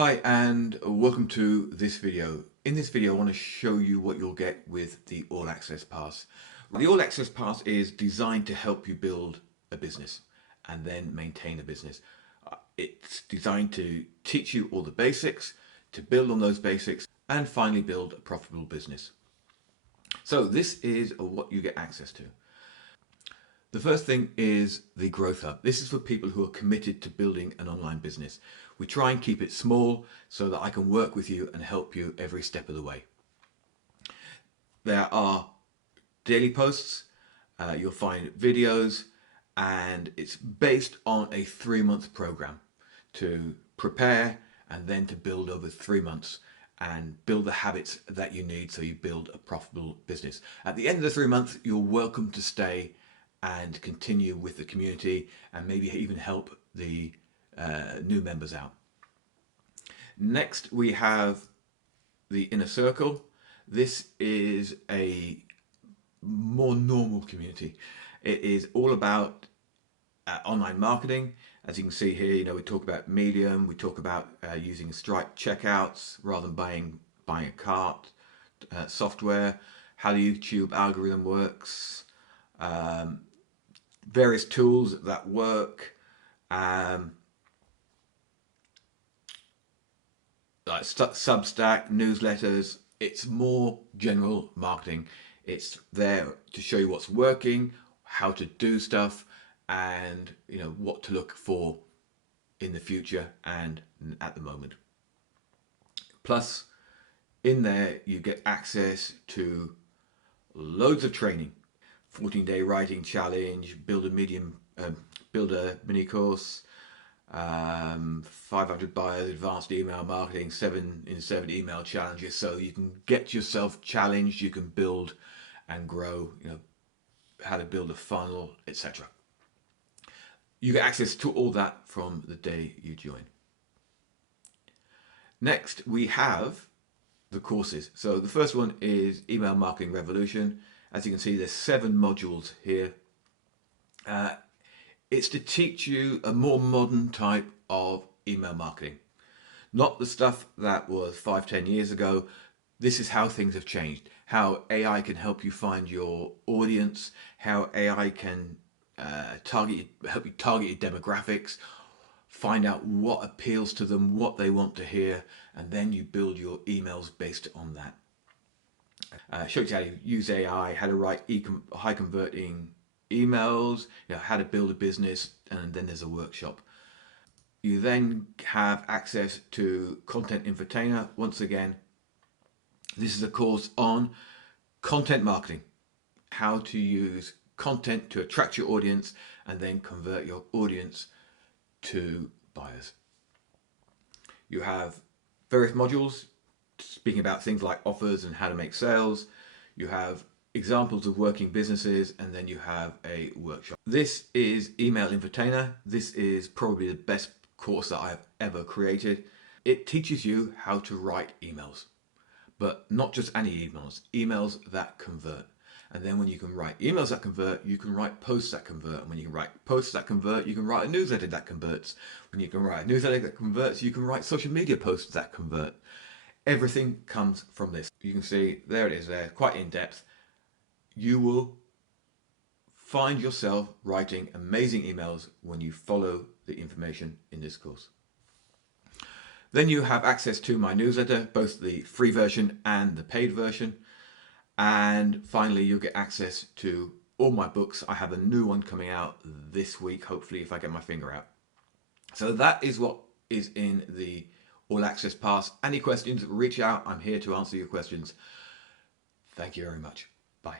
Hi and welcome to this video. In this video I want to show you what you'll get with the All Access Pass. The All Access Pass is designed to help you build a business and then maintain a business. It's designed to teach you all the basics, to build on those basics and finally build a profitable business. So this is what you get access to. The first thing is the Growth Hub. This is for people who are committed to building an online business. We try and keep it small so that I can work with you and help you every step of the way. There are daily posts, you'll find videos, and it's based on a 3-month program to prepare and then to build over 3 months and build the habits that you need so you build a profitable business. At the end of the 3 months, you're welcome to stay and continue with the community and maybe even help the new members out. Next we have the Inner Circle. This is a more normal community. It is all about online marketing. As you can see here, we talk about Medium, we talk about using Stripe checkouts rather than buying a cart, software, how the YouTube algorithm works, various tools that work, like Substack, newsletters. It's more general marketing. It's there to show you what's working, how to do stuff, and what to look for in the future and at the moment. Plus, in there you get access to loads of training. 14-day writing challenge, build a mini course, 500 buyers, advanced email marketing, 7 in 7 email challenges, so you can get yourself challenged, you can build and grow, how to build a funnel, etc. You get access to all that from the day you join. Next we have the courses. So the first one is Email Marketing Revolution. As you can see, there's 7 modules here. It's to teach you a more modern type of email marketing. Not the stuff that was 5-10 years ago. This is how things have changed. How AI can help you find your audience. How AI can help you target your demographics. Find out what appeals to them, what they want to hear, and then you build your emails based on that. Shows you how to use AI, how to write high converting emails, how to build a business, and then there's a workshop. You then have access to Content Infotainer. Once again, this is a course on content marketing, how to use content to attract your audience and then convert your audience to buyers. You have various modules speaking about things like offers and how to make sales. You have examples of working businesses, and then you have a workshop. This is Email Infotainer. This is probably the best course that I've ever created. It teaches you how to write emails, but not just any emails that convert. And then when you can write emails that convert, you can write posts that convert. And when you can write posts that convert, you can write a newsletter that converts. When you can write a newsletter that converts, you can write social media posts that convert. Everything comes from this. You can see there it is there, quite in depth. You will find yourself writing amazing emails when you follow the information in this course. Then you have access to my newsletter, both the free version and the paid version. And finally, you'll get access to all my books. I have a new one coming out this week, hopefully, if I get my finger out. So that is what is in the All Access Pass. Any questions, reach out. I'm here to answer your questions. Thank you very much. Bye.